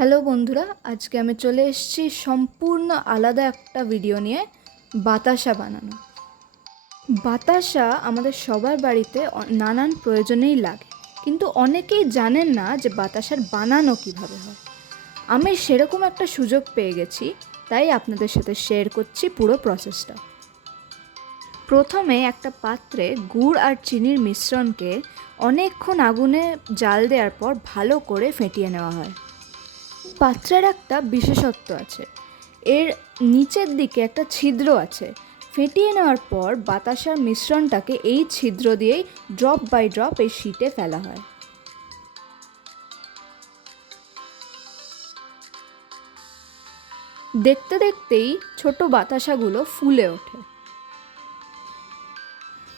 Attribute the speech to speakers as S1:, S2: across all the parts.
S1: Hello বন্ধুরা, আজকে আমি চলে এসেছি সম্পূর্ণ আলাদা একটা ভিডিও নিয়ে, বাতাসা বানানো। বাতাসা আমাদের সবার বাড়িতে নানান প্রয়োজনেই লাগে। কিন্তু অনেকেই জানেন না যে বাতাসার বানানো কীভাবে হয়। আমি সেরকম একটা সুযোগ পেয়ে গেছি, তাই আপনাদের সাথে শেয়ার করছি পুরো প্রসেসটা প্রথমে একটা পাত্রে গুড় আর চিনির মিশ্রণকে অনেকক্ষণ আগুনে জাল দেওয়ার পর ভালো করে ফেটিয়ে নেওয়া হয়। পাত্রের একটা বিশেষত্ব আছে। এর নিচের দিকে একটা ছিদ্র আছে। ফেটিয়ে নেওয়ার পর বাতাসার মিশ্রণটাকে এই ছিদ্র দিয়েই ড্রপ বাই ড্রপ এই শিটে ফেলা হয়। দেখতে দেখতেই ছোট বাতাসাগুলো ফুলে ওঠে।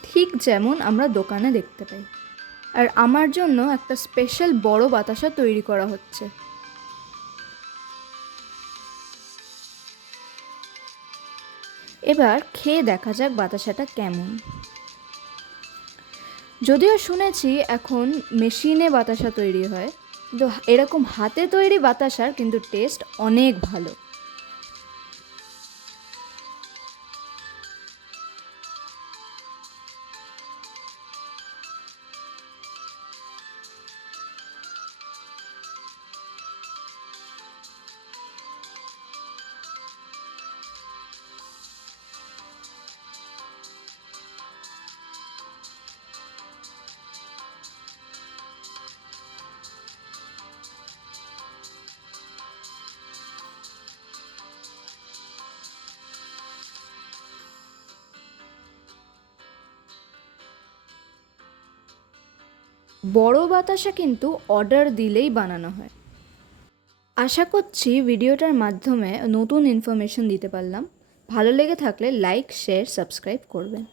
S1: ঠিক যেমন আমরা দোকানে দেখতে পাই। আর আমার জন্য একটা স্পেশাল বড় বাতাসা তৈরি করা হচ্ছে। এবার খেয়ে দেখা যাক বাতাসাটা কেমন। যদিও শুনেছি এখন মেশিনে বাতাসা তৈরি হয়, কিন্তু এরকম হাতে তৈরি বাতাসার কিন্তু টেস্ট অনেক ভালো। বড় বাতাসা কিন্তু অর্ডার দিলেই বানানো হয়। আশা করছি ভিডিওটার মাধ্যমে নতুন ইনফরমেশন দিতে পারলাম। ভালো লেগে থাকলে লাইক শেয়ার সাবস্ক্রাইব করবেন।